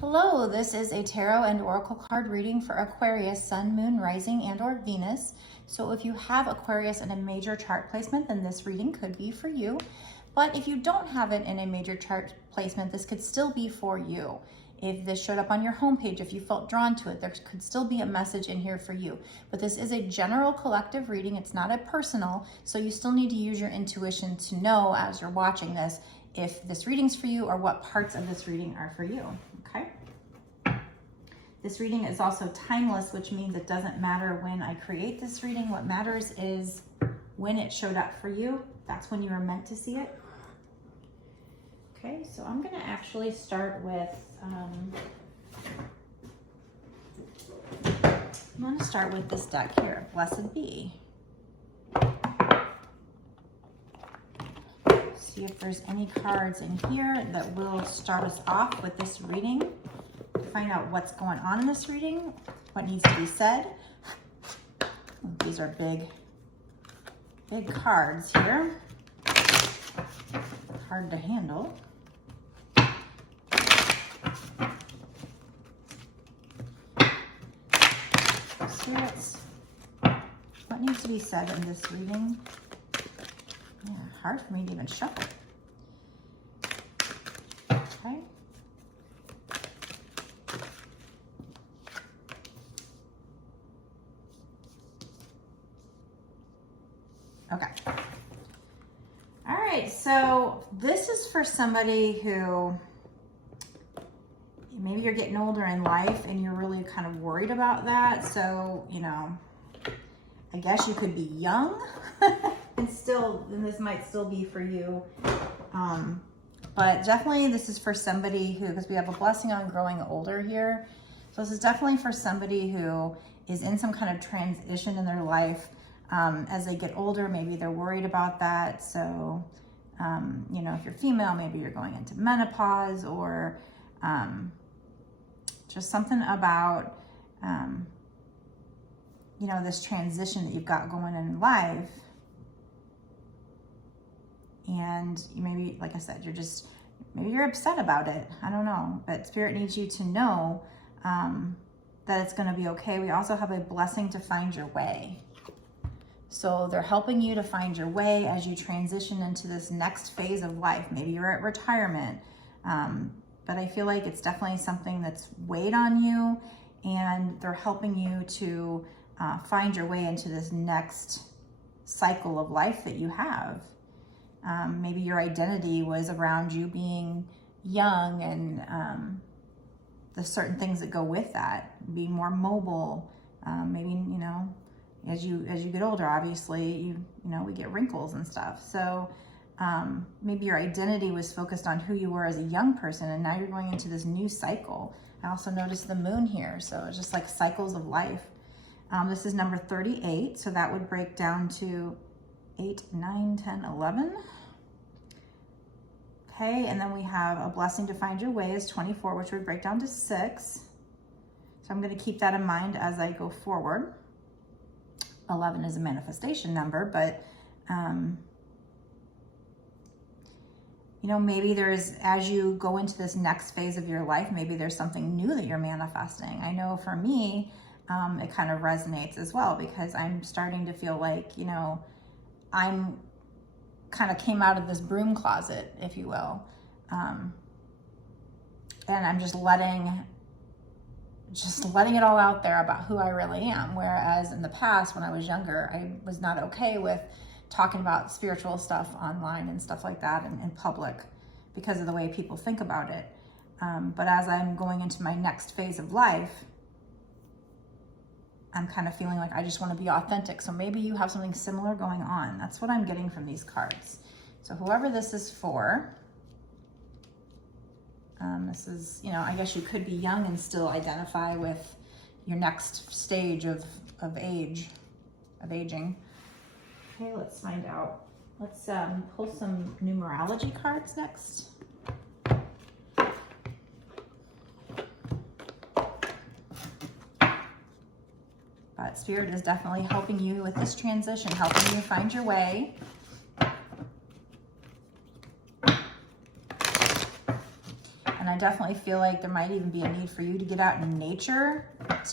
Hello, this is a tarot and oracle card reading for Aquarius, Sun, Moon, Rising, and or Venus. So if you have Aquarius in a major chart placement, then this reading could be for you. But if you don't have it in a major chart placement, this could still be for you. If this showed up on your homepage, if you felt drawn to it, there could still be a message in here for you. But this is a general collective reading. It's not a personal, so you still need to use your intuition to know as you're watching this if this reading's for you or what parts of this reading are for you, okay? This reading is also timeless, which means it doesn't matter when I create this reading. What matters is when it showed up for you. That's when you were meant to see it. Okay, so I'm gonna actually start with, this deck here, Blessed Be. See if there's any cards in here that will start us off with this reading. Find out what's going on in this reading, what needs to be said. These are big cards here. Hard to handle. Spirits, what needs to be said in this reading? Yeah, hard for me to even shuffle. Okay. Okay. All right, so this is for somebody who maybe you're getting older in life and you're really kind of worried about that. So, you know, I guess you could be young and this might still be for you. But definitely this is for somebody who, because we have a blessing on growing older here. So this is definitely for somebody who is in some kind of transition in their life. As they get older, maybe they're worried about that. So, you know, if you're female, maybe you're going into menopause or just something about, you know, this transition that you've got going in life. And maybe, like I said, maybe you're upset about it. I don't know, but Spirit needs you to know that it's going to be okay. We also have a blessing to find your way. So they're helping you to find your way as you transition into this next phase of life. Maybe you're at retirement, but I feel like it's definitely something that's weighed on you, and they're helping you to find your way into this next cycle of life that you have. Maybe your identity was around you being young and the certain things that go with that, being more mobile, maybe, you know, as you get older, obviously, you know, we get wrinkles and stuff. So maybe your identity was focused on who you were as a young person, and now you're going into this new cycle. I also noticed the moon here, so it's just like cycles of life. This is number 38, so that would break down to 8, 9, 10, 11. Okay, and then we have a blessing to find your way is 24, which would break down to 6. So I'm going to keep that in mind as I go forward. 11 is a manifestation number, but you know, maybe as you go into this next phase of your life, maybe there's something new that you're manifesting. I know for me, it kind of resonates as well, because I'm starting to feel like, you know, I'm kind of came out of this broom closet, if you will. And I'm just letting it all out there about who I really am. Whereas in the past, when I was younger, I was not okay with talking about spiritual stuff online and stuff like that in public because of the way people think about it. But as I'm going into my next phase of life, I'm kind of feeling like I just want to be authentic. So maybe you have something similar going on. That's what I'm getting from these cards. So whoever this is for, this is, you know, I guess you could be young and still identify with your next stage of aging. Okay, let's find out. Let's pull some numerology cards next. But Spirit is definitely helping you with this transition, helping you find your way. definitely feel like there might even be a need for you to get out in nature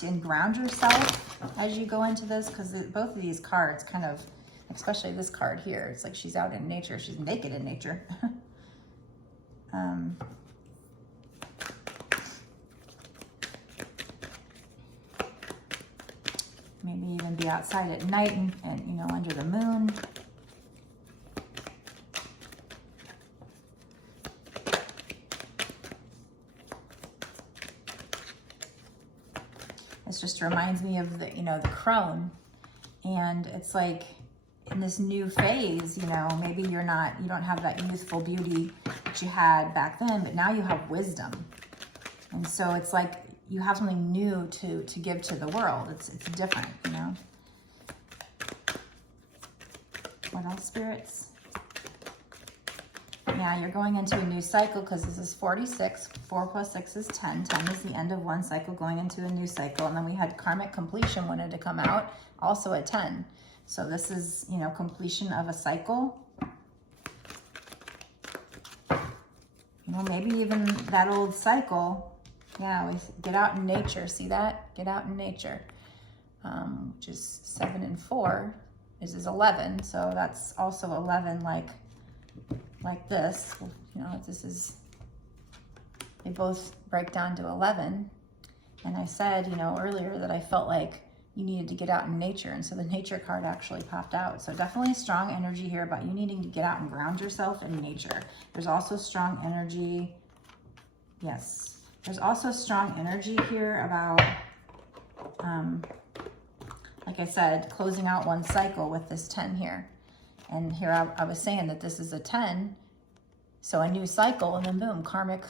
and ground yourself as you go into this, because both of these cards kind of, especially this card here, it's like she's out in nature. She's naked in nature. Maybe even be outside at night and you know, under the moon. This just reminds me of the, you know, the crone. And it's like in this new phase, you know, maybe you don't have that youthful beauty that you had back then, but now you have wisdom. And so it's like you have something new to give to the world. It's different, you know. What else, spirits? Yeah, you're going into a new cycle because this is 46. 4 plus 6 is 10. 10 is the end of one cycle going into a new cycle. And then we had karmic completion wanted to come out, also at 10. So this is, you know, completion of a cycle. You know, maybe even that old cycle. Yeah, we get out in nature. See that? Get out in nature. Which is 7 and 4. This is 11. So that's also 11 like this. You know, this is, they both break down to 11. And I said, you know, earlier that I felt like you needed to get out in nature. And so the nature card actually popped out. So definitely strong energy here about you needing to get out and ground yourself in nature. There's also strong energy. Yes. There's also strong energy here about, like I said, closing out one cycle with this 10 here. And here I was saying that this is a 10. So a new cycle, and then boom, karmic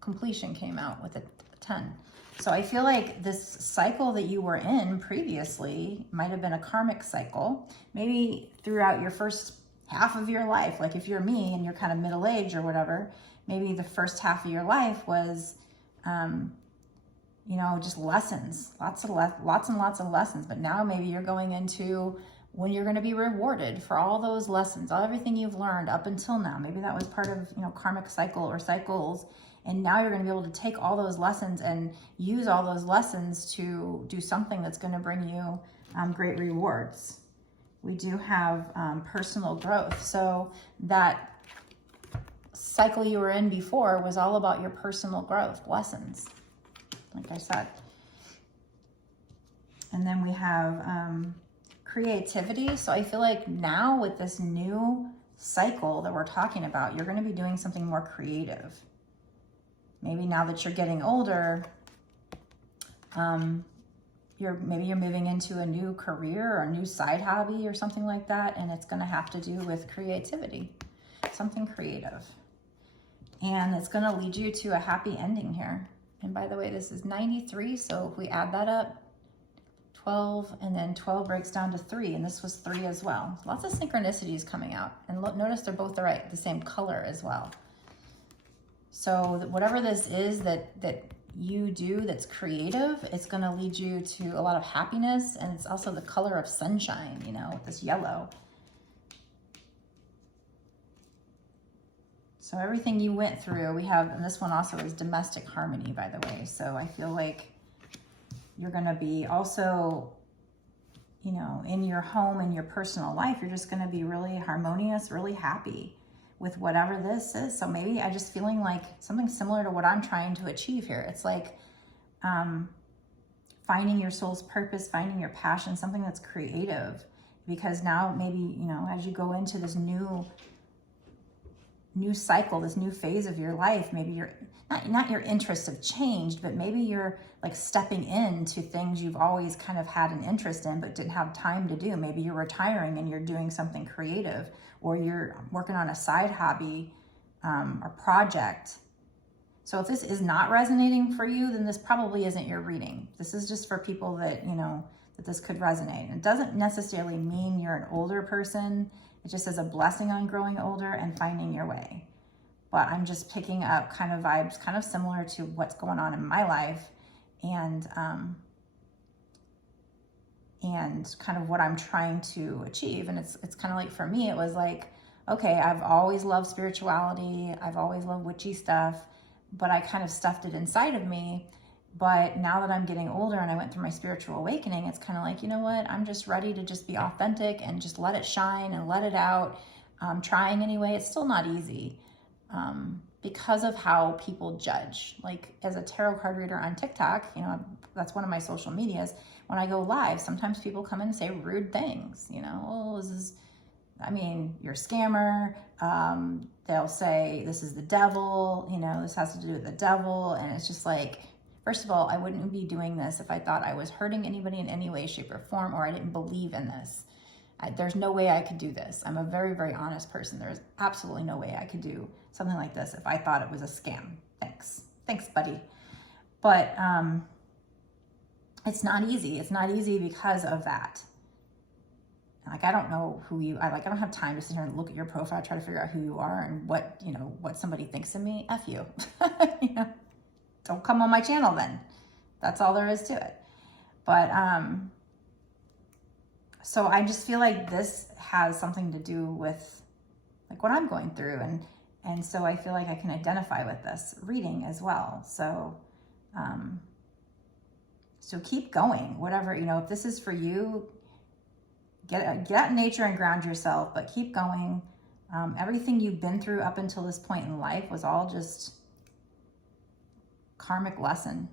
completion came out with a 10. So I feel like this cycle that you were in previously might have been a karmic cycle, maybe throughout your first half of your life. Like if you're me and you're kind of middle-aged or whatever, maybe the first half of your life was, you know, just lessons, lots and lots of lessons. But now maybe you're going into when you're going to be rewarded for all those lessons, everything you've learned up until now. Maybe that was part of, you know, karmic cycle or cycles. And now you're going to be able to take all those lessons and use all those lessons to do something that's going to bring you great rewards. We do have personal growth. So that cycle you were in before was all about your personal growth, lessons, like I said. And then we have creativity. So I feel like now with this new cycle that we're talking about, you're going to be doing something more creative. Maybe now that you're getting older, maybe you're moving into a new career or a new side hobby or something like that, and it's going to have to do with creativity, something creative. And it's going to lead you to a happy ending here. And by the way, this is 93, so if we add that up, 12, and then 12 breaks down to 3, and this was 3 as well. Lots of synchronicities coming out. And notice they're both the same color as well. So whatever this is that you do that's creative, it's going to lead you to a lot of happiness, and it's also the color of sunshine, you know, with this yellow. So everything you went through, we have, and this one also is domestic harmony, by the way. So I feel like you're going to be also, you know, in your home, in your personal life, you're just going to be really harmonious, really happy with whatever this is. So maybe I'm just feeling like something similar to what I'm trying to achieve here. It's like finding your soul's purpose, finding your passion, something that's creative. Because now maybe, you know, as you go into this new cycle, this new phase of your life, maybe you're not your interests have changed, but maybe you're like stepping into things you've always kind of had an interest in but didn't have time to do. Maybe you're retiring and you're doing something creative, or you're working on a side hobby or project. So if this is not resonating for you, then this probably isn't your reading. This is just for people that, you know, that this could resonate. It doesn't necessarily mean you're an older person. It just is a blessing on growing older and finding your way. But I'm just picking up kind of vibes, kind of similar to what's going on in my life, and kind of what I'm trying to achieve. And it's kind of like, for me, it was like, okay, I've always loved spirituality. I've always loved witchy stuff, but I kind of stuffed it inside of me. But now that I'm getting older and I went through my spiritual awakening, it's kind of like, you know what, I'm just ready to just be authentic and just let it shine and let it out. I'm trying anyway. It's still not easy because of how people judge. Like as a tarot card reader on TikTok, you know, that's one of my social medias. When I go live, sometimes people come in and say rude things, you know, oh, this is, I mean, you're a scammer. They'll say this is the devil, you know, this has to do with the devil. And it's just like, first of all, I wouldn't be doing this if I thought I was hurting anybody in any way, shape, or form, or I didn't believe in this. There's no way I could do this. I'm a very, very honest person. There's absolutely no way I could do something like this if I thought it was a scam. Thanks. Thanks, buddy. But it's not easy. It's not easy because of that. Like, I don't know who you are. Like, I don't have time to sit here and look at your profile, try to figure out who you are and what, you know, what somebody thinks of me. F you. You know? Don't come on my channel then. That's all there is to it. But, so I just feel like this has something to do with like what I'm going through. And so I feel like I can identify with this reading as well. So, so keep going, whatever, you know, if this is for you, get out in nature and ground yourself, but keep going. Everything you've been through up until this point in life was all just karmic lesson.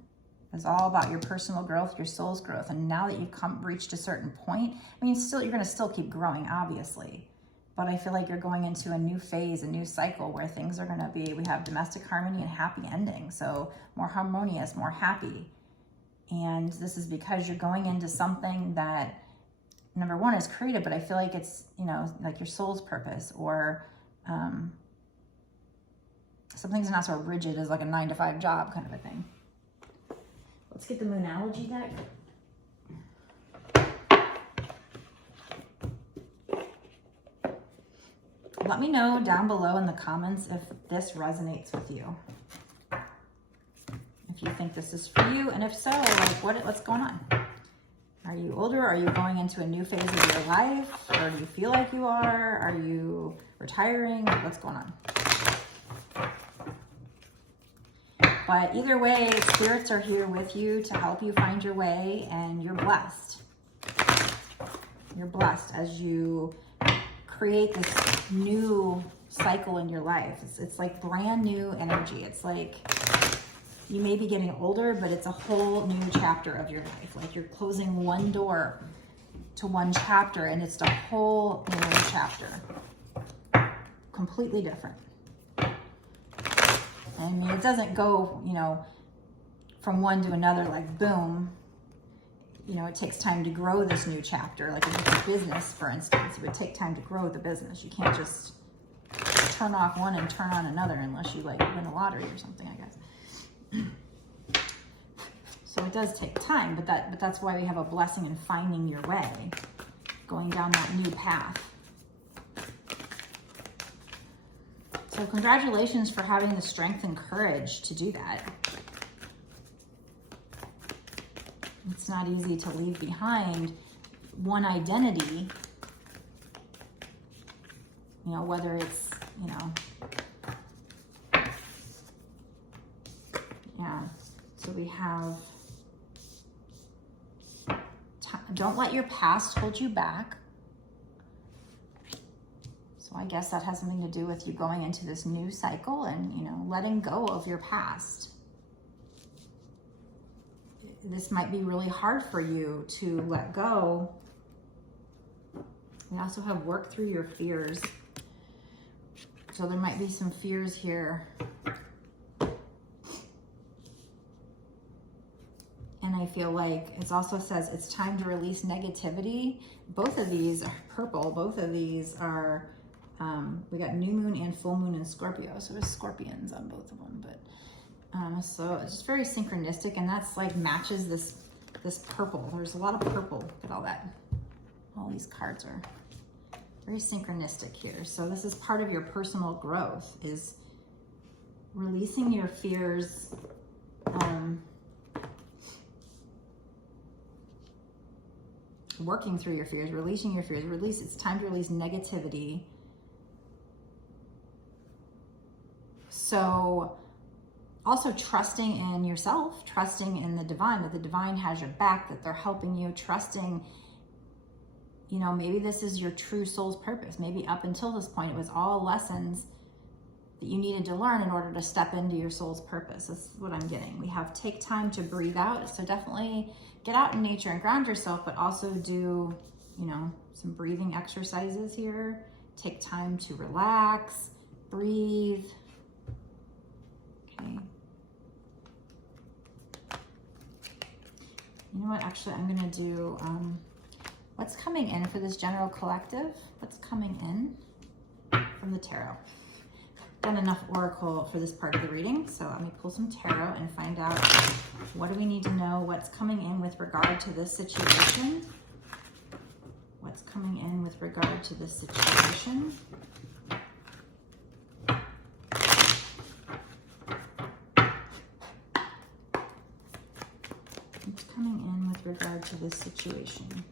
It's all about your personal growth, your soul's growth. And now that you've reached a certain point, I mean, you're going to still keep growing, obviously. But I feel like you're going into a new phase, a new cycle where things are going to be, we have domestic harmony and happy ending. So more harmonious, more happy. And this is because you're going into something that, number one, is creative, but I feel like it's, you know, like your soul's purpose, or something's not so rigid as like a 9-to-5 job kind of a thing. Let's get the Moonology deck. Let me know down below in the comments if this resonates with you. If you think this is for you, and if so, like what's going on? Are you older? Are you going into a new phase of your life? Or do you feel like you are? Are you retiring? What's going on? But either way, spirits are here with you to help you find your way, and you're blessed. You're blessed as you create this new cycle in your life. It's like brand new energy. It's like you may be getting older, but it's a whole new chapter of your life. Like you're closing one door to one chapter, and it's a whole new chapter. Completely different. I mean, it doesn't go, you know, from one to another like boom. You know, it takes time to grow this new chapter. Like if it's a business, for instance, it would take time to grow the business. You can't just turn off one and turn on another unless you like win a lottery or something, I guess. So it does take time, but that's why we have a blessing in finding your way, going down that new path. So congratulations for having the strength and courage to do that. It's not easy to leave behind one identity, you know, whether it's, you know, yeah. So we have, don't let your past hold you back. So I guess that has something to do with you going into this new cycle and, you know, letting go of your past. This might be really hard for you to let go. We also have work through your fears. So there might be some fears here. And I feel like it also says it's time to release negativity. Both of these are purple. Both of these are, we got new moon and full moon in Scorpio. So there's scorpions on both of them. But so it's just very synchronistic, and that's like matches this purple. There's a lot of purple. Look at all that. All these cards are very synchronistic here. So this is part of your personal growth, is releasing your fears, working through your fears, releasing your fears. It's time to release negativity. So Also trusting in yourself, trusting in the divine, that the divine has your back, that they're helping you, trusting, you know, maybe this is your true soul's purpose. Maybe up until this point, it was all lessons that you needed to learn in order to step into your soul's purpose. That's what I'm getting. We have take time to breathe out. So definitely get out in nature and ground yourself, but also do, you know, some breathing exercises here. Take time to relax, breathe. Okay. You know what, actually I'm gonna do, what's coming in for this general collective? What's coming in from the tarot? Done enough oracle for this part of the reading, so let me pull some tarot and find out what do we need to know, what's coming in with regard to this situation. What's coming in with regard to this situation. What's coming in with regard to this situation.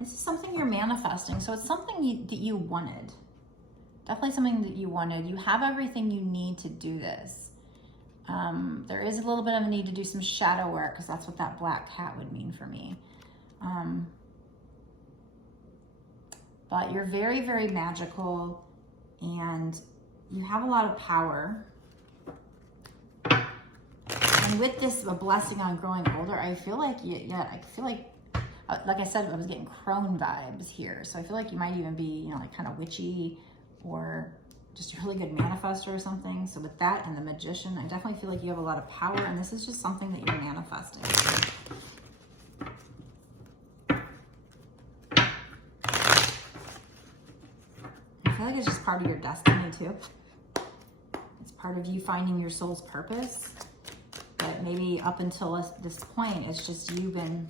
This is something you're manifesting. So it's something that you wanted. Definitely something that you wanted. You have everything you need to do this. There is a little bit of a need to do some shadow work because that's what that black cat would mean for me. But you're very, very magical and you have a lot of power. And with this, a blessing on growing older, I feel like, I feel like I said, I was getting crone vibes here. So I feel like you might even be, you know, like kind of witchy or just a really good manifester or something. So with that and the magician, I definitely feel like you have a lot of power and this is just something that you're manifesting. I feel like it's just part of your destiny too. It's part of you finding your soul's purpose. But maybe up until this point, it's just you been,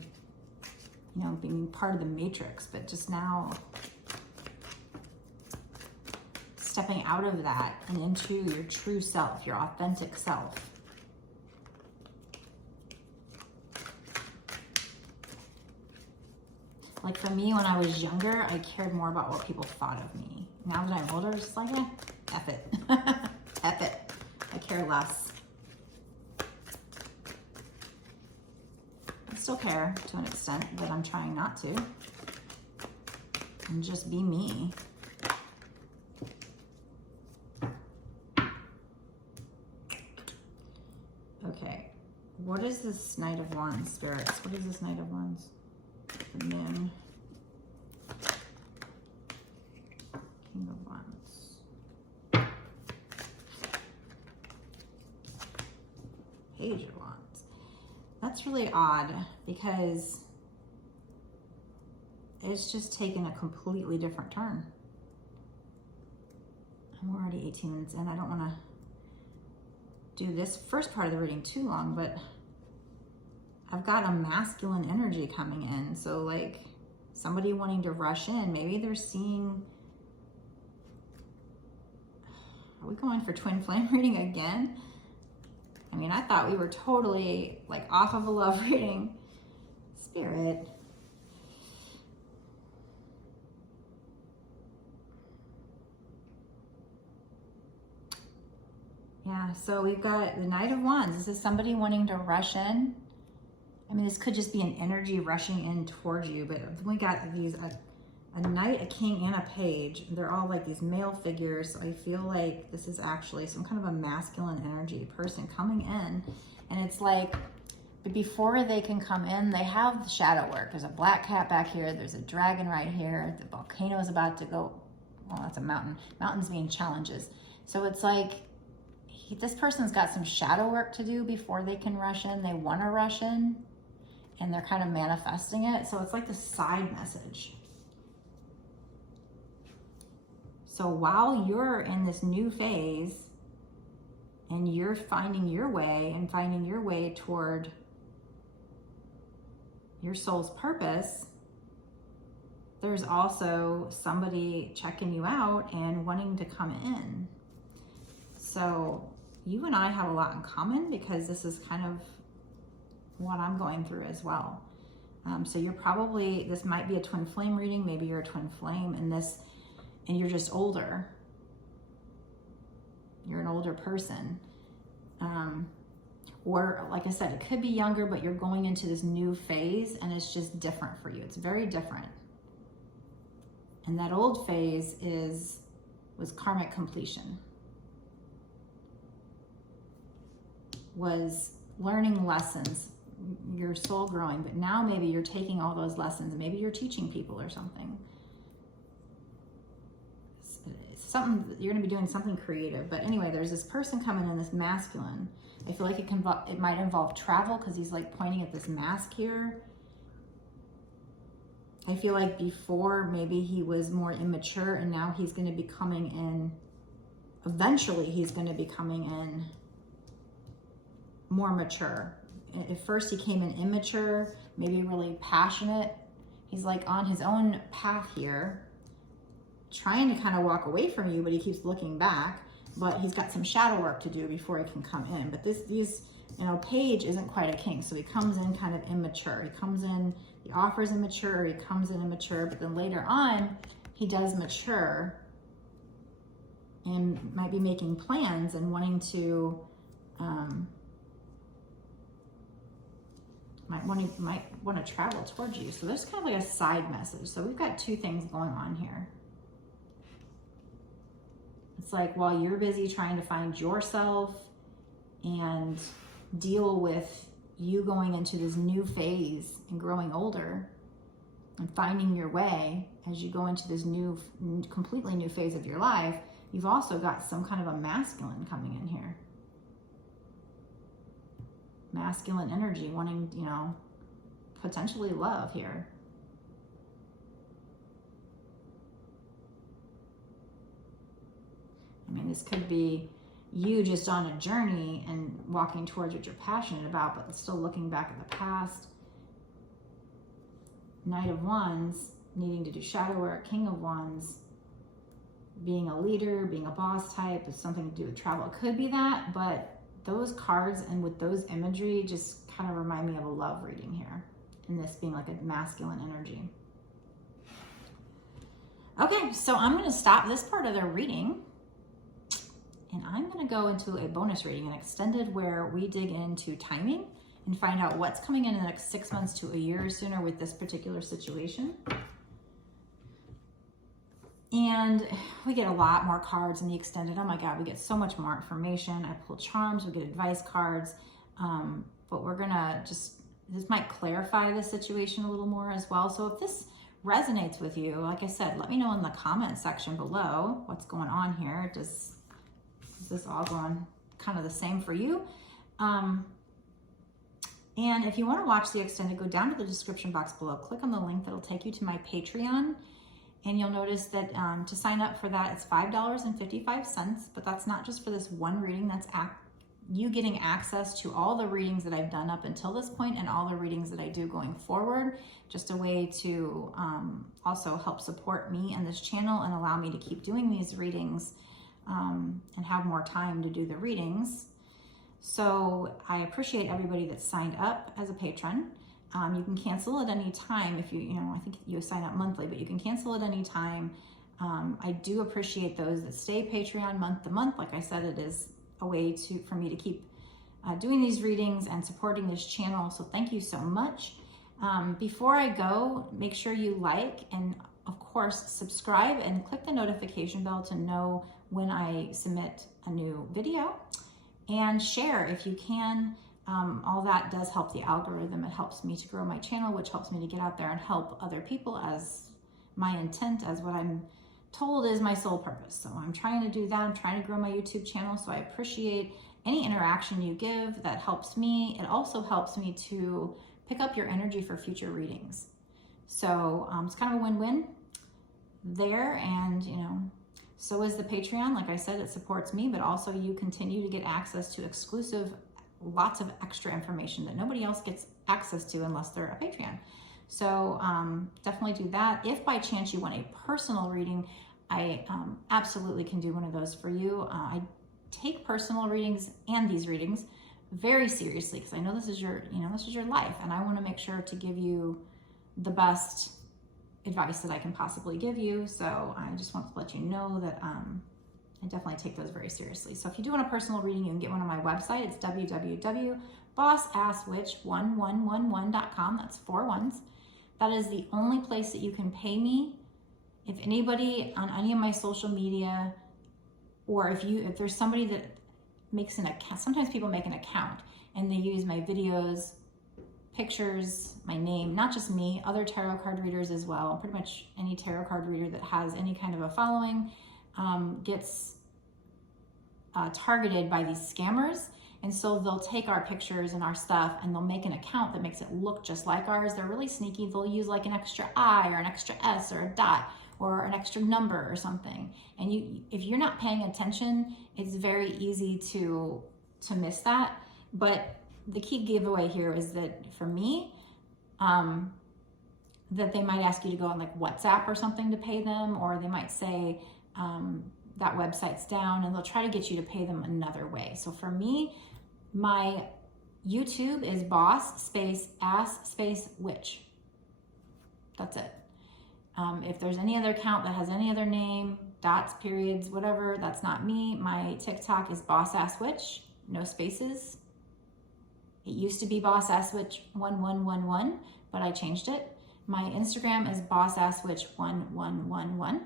you know, being part of the matrix, but just now stepping out of that and into your true self, your authentic self. Like for me, when I was younger, I cared more about what people thought of me. Now that I'm older, it's just like, F it. F it. I care less. I still care to an extent, but I'm trying not to. And just be me. Okay, what is this Knight of Wands, spirits? What is this Knight of Wands? The Moon. King of Wands. Page of Wands. That's really odd because it's just taken a completely different turn. I'm already 18 minutes in. I don't want to do this first part of the reading too long, but I've got a masculine energy coming in. So like somebody wanting to rush in, maybe they're seeing, are we going for twin flame reading again? I mean, I thought we were totally like off of a love reading. Spirit. Yeah, so we've got the Knight of Wands. This is somebody wanting to rush in. I mean, this could just be an energy rushing in towards you, but we got these, a knight, a king, and a page. They're all like these male figures. So I feel like this is actually some kind of a masculine energy person coming in. And it's like, but before they can come in, they have the shadow work. There's a black cat back here. There's a dragon right here. The volcano is about to go, well, that's a mountain. Mountains being challenges. So it's like, this person's got some shadow work to do before they can rush in. They want to rush in and they're kind of manifesting it. So it's like the side message. So while you're in this new phase and you're finding your way and finding your way toward your soul's purpose, there's also somebody checking you out and wanting to come in. So you and I have a lot in common because this is kind of what I'm going through as well. So you're probably, this might be a twin flame reading. Maybe you're a twin flame and you're just older. You're an older person. Or like I said, it could be younger, but you're going into this new phase and it's just different for you. It's very different. And that old phase was karmic completion. Was learning lessons, your soul growing, but now maybe you're taking all those lessons, maybe you're teaching people or something. Something, you're gonna be doing something creative. But anyway, there's this person coming in, this masculine. I feel like it might involve travel because he's like pointing at this mask here. I feel like before maybe he was more immature and now he's gonna be coming in, eventually he's gonna be coming in more mature. At first he came in immature, maybe really passionate. He's like on his own path here, trying to kind of walk away from you, but he keeps looking back. But he's got some shadow work to do before he can come in. But Page isn't quite a king, so he comes in kind of immature. He comes in, he offers immature, or he comes in immature, but then later on, he does mature and might be making plans and wanting to, might want to travel towards you. So there's kind of like a side message. So we've got two things going on here. It's like while you're busy trying to find yourself and deal with you going into this new phase and growing older and finding your way as you go into this new, completely new phase of your life, you've also got some kind of a masculine coming in here. Masculine energy wanting, potentially love here. I mean, this could be you just on a journey and walking towards what you're passionate about, but still looking back at the past. Knight of Wands, needing to do shadow work. King of Wands, being a leader, being a boss type, is something to do with travel. It could be that, but those cards and with those imagery just kind of remind me of a love reading here. And this being like a masculine energy. Okay, so I'm going to stop this part of the reading. And I'm going to go into a bonus reading, an extended, where we dig into timing and find out what's coming in the next 6 months to a year sooner with this particular situation. And we get a lot more cards in the extended. Oh my God, we get so much more information. I pull charms, we get advice cards. But we're going to this might clarify the situation a little more as well. So if this resonates with you, like I said, let me know in the comment section below what's going on here. Is this all going kind of the same for you? And if you want to watch the extended, go down to the description box below, click on the link that'll take you to my Patreon, and you'll notice that to sign up for that, it's $5.55, but that's not just for this one reading, that's you getting access to all the readings that I've done up until this point and all the readings that I do going forward, just a way to also help support me and this channel and allow me to keep doing these readings and have more time to do the readings. So I appreciate everybody that's signed up as a patron. You can cancel at any time if I think you sign up monthly, but you can cancel at any time. I do appreciate those that stay Patreon month to month. Like I said, it is a way for me to keep doing these readings and supporting this channel. So thank you so much. Before I go, make sure you like and of course subscribe and click the notification bell to know when I submit a new video, and share if you can. All that does help the algorithm. It helps me to grow my channel, which helps me to get out there and help other people, as my intent, as what I'm told is my sole purpose. So I'm trying to do that. I'm trying to grow my YouTube channel. So I appreciate any interaction you give. That helps me. It also helps me to pick up your energy for future readings. So it's kind of a win-win there. And, so is the Patreon. Like I said, it supports me, but also you continue to get access to exclusive, lots of extra information that nobody else gets access to unless they're a Patreon. So definitely do that. If by chance you want a personal reading, I absolutely can do one of those for you. I take personal readings and these readings very seriously because I know this is your life, and I want to make sure to give you the best advice that I can possibly give you. So I just want to let you know that I definitely take those very seriously. So if you do want a personal reading, you can get one on my website. It's www.bossasswitch1111.com. That's 4 1s. That is the only place that you can pay me. If anybody on any of my social media, or if there's somebody that makes an account, sometimes people make an account and they use my videos, pictures, my name, not just me, other tarot card readers as well. Pretty much any tarot card reader that has any kind of a following gets targeted by these scammers. And so they'll take our pictures and our stuff and they'll make an account that makes it look just like ours. They're really sneaky. They'll use like an extra I or an extra S or a dot or an extra number or something. And if you're not paying attention, it's very easy to miss that. But the key giveaway here is that for me, that they might ask you to go on like WhatsApp or something to pay them, or they might say that website's down, and they'll try to get you to pay them another way. So for me, my YouTube is boss_ass_witch. That's it. If there's any other account that has any other name, dots, periods, whatever, that's not me. My TikTok is bossasswitch, no spaces. It used to be bossasswitch1111, but I changed it. My Instagram is bossasswitch1111.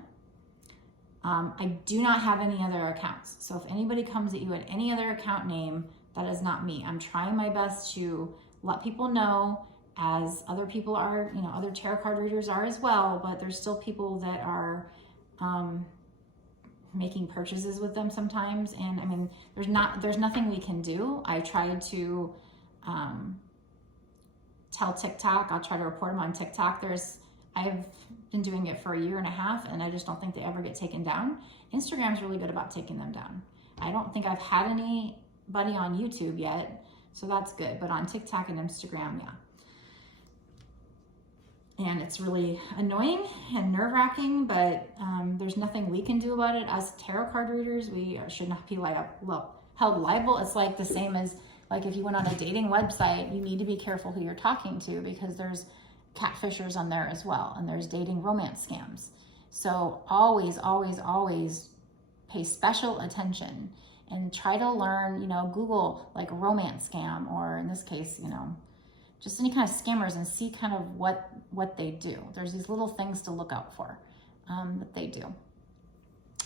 I do not have any other accounts. So if anybody comes at you at any other account name, that is not me. I'm trying my best to let people know, as other people are, other tarot card readers are as well, but there's still people that are making purchases with them sometimes. And I mean, there's nothing we can do. I tried to tell TikTok, I'll try to report them on TikTok. I've been doing it for 1.5 years, and I just don't think they ever get taken down. Instagram's really good about taking them down. I don't think I've had anybody on YouTube yet, so that's good. But on TikTok and Instagram, yeah. And it's really annoying and nerve-wracking, but there's nothing we can do about it. As tarot card readers, we should not be held liable. It's like the same as like if you went on a dating website, you need to be careful who you're talking to, because there's catfishers on there as well, and there's dating romance scams. So always, always, always pay special attention and try to learn, Google like romance scam, or in this case, just any kind of scammers, and see kind of what they do. There's these little things to look out for that they do.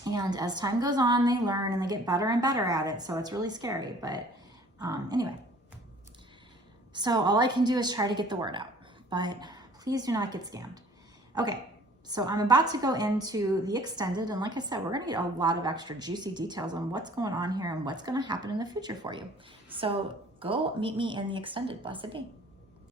And as time goes on, they learn and they get better and better at it. So it's really scary. But anyway, so all I can do is try to get the word out. But please do not get scammed. Okay, so I'm about to go into the extended. And like I said, we're going to get a lot of extra juicy details on what's going on here and what's going to happen in the future for you. So go meet me in the extended. Blessed be.